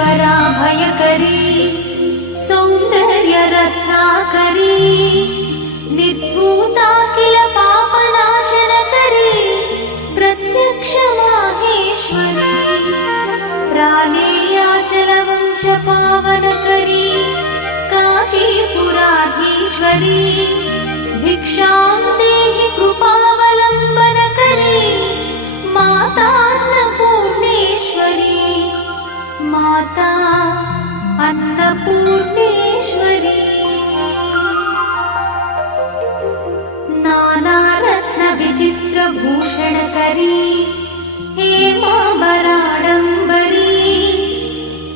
ईश्वरा भयकरी सौन्दर्य रत्नाकरी निर्धूता किल पापनाशनकरी प्रत्यक्ष माहेश्वरी प्राणेयाचलवंश पावनकरी काशीपुराधीश्वरी भिक्षां देहि कृपावलम्बनकरी माता अन्नपूर्णेश्वरी माता अन्नपूर्णेश्वरी नानारत्न विचित्र भूषणकरी हेमाम्बराडम्बरी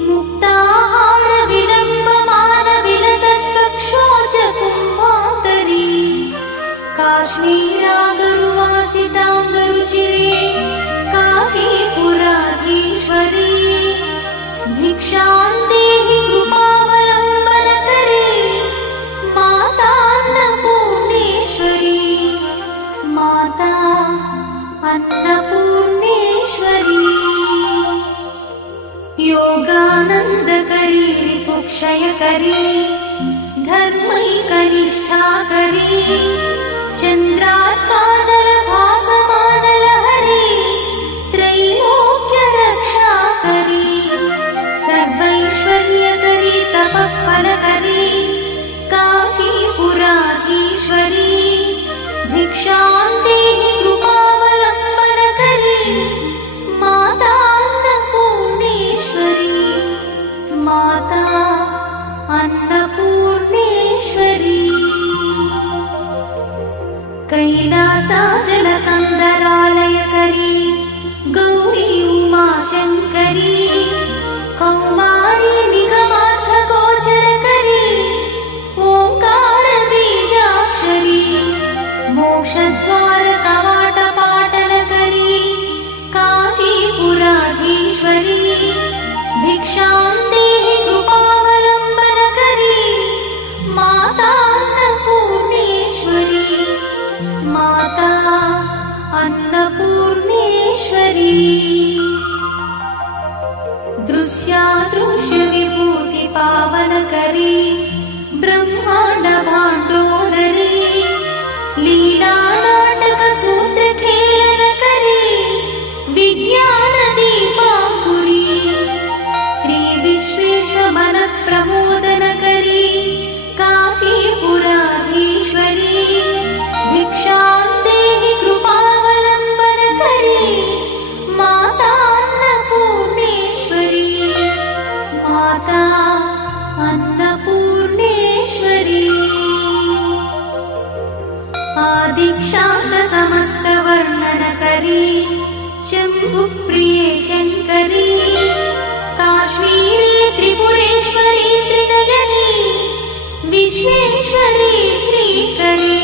मुक्ताहार विलम्बमान विलसत्कक्षोज कुम्भान्तरी काश्मीरागरुवासिताङ्गरुचिरे काशीपुराधीश्वरी भिक्षां देहि कृपावलम्बनकरी माता अन्नपूर्णेश्वरी माता अन्नपूर्णेश्वरी योगानन्दकरी रिपुक्षयकरी धर्मैकनिष्ठाकरी चन्द्रार्कानलभासमानलहरी त्रैलोक्यरक्षाकरी सर्वैश्वर्यकरी तपःफलकरी काशीपुराधीश्वरी भिक्षां देहि कृपावलम्बनकरी माता अन्नपूर्णेश्वरी माता अन्नपूर्णेश्वरी कैलासाचलकन्दरालयकरी गौरी उमाशङ्करी कौमारी निगमार्थगोचरकरी ओङ्कारबीजाक्षरी मोक्षद्वारकवाटपाटनकरी काशीपुराधीश्वरी भिक्षां देहि कृपावलम्बनकरी माता अन्नपूर्णेश्वरी माता अन्नपूर्णेश्वरी दृश्यादृश्यविभूतिपावनकरी ब्रह्माण्डभाण्डोदरी लीलानाटकसूत्रखेलनकरी विज्ञानदीपाङ्कुरी श्रीविश्वेशमनप्रमोदनकरी काशीपुराधीश्वरी भिक्षां देहि कृपावलम्बनकरी माता अन्नपूर्णेश्वरी माता अन्नपूर्णेश्वरी आदिक्षान्तसमस्तवर्णनकरी शम्भुप्रिये शङ्करी काश्मीरी त्रिपुरेश्वरी त्रिनयनी विश्वेश्वरी श्रीकरी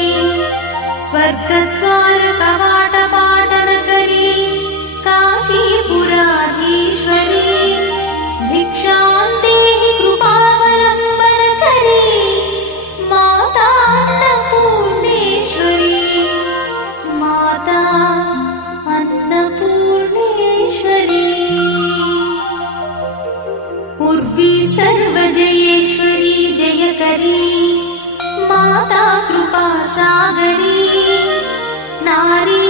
स्वर्गद्वारकवाटपाटनकरी काशीपुराधीश्वरी भिक्षां देहि कृपावलम्बनकरी माता अन्नपूर्णेश्वरी माता अन्नपूर्णेश्वरी उर्वी सर्वजयेश्वरी जयकरी माता कृपासागरी नारी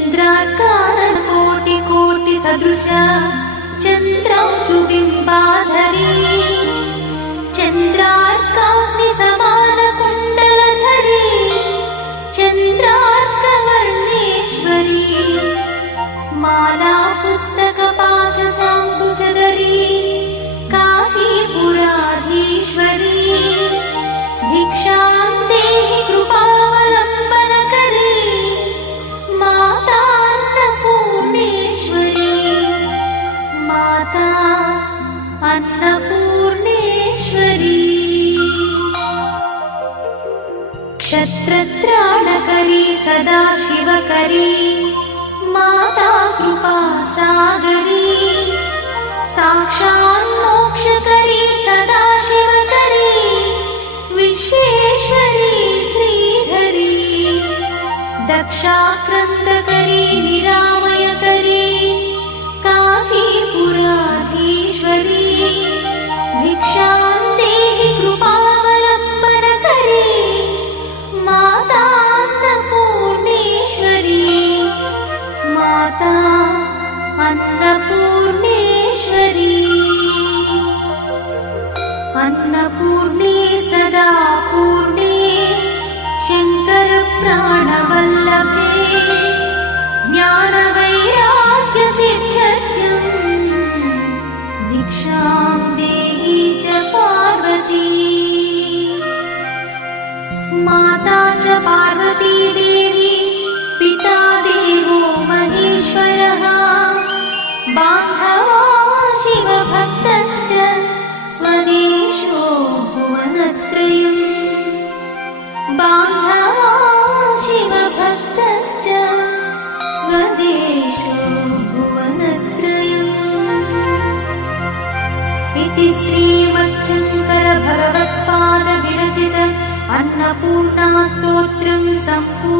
चन्द्रार्कानकोटिकोटिसदृश चन्द्रांशुबिम्बाधरी चन्द्रार्काग्निसमानकुण्डलधरी चन्द्रार्कवर्णेश्वरी माला पुस्तकपाशशाङ्कुशधरी काशीपुराधीश्वरी भिक्षां देहि कृपावलम्बनकरी माता अन्नपूर्णेश्वरी माता अन्नपूर्णेश्वरी क्षत्रत्राणकरी सदा शिवकरी माता कृपासागरी साक्षात् मोक्षकरी सदा शिवकरी विश्वेश्वरी श्रीधरी दक्षाक्रन्दकरी निरामयकरी काशीपुराधीश्वरी भिक्षां देहि कृपावलम्बनकरी माता अन्नपूर्णेश्वरी माता अन्नपूर्णेश्वरी अन्नपूर्णे सदा पूर्णे शङ्करप्राणवल्लभे ज्ञानवैराग्यसिद्ध्यर्थं भिक्षां देहि च पार्वती माता च पार्वती देवी पिता देवो महेश्वरः बान्धवा शिवभक्तश्च स्वदेशो भुवनत्रयम् बान्धवा शिवभक्तश्च स्वदेशो भुवनत्रयम् इति श्रीमच्छङ्करभगवत्पादविरचित अन्नपूर्णास्तोत्रं सम्पूर्णम्।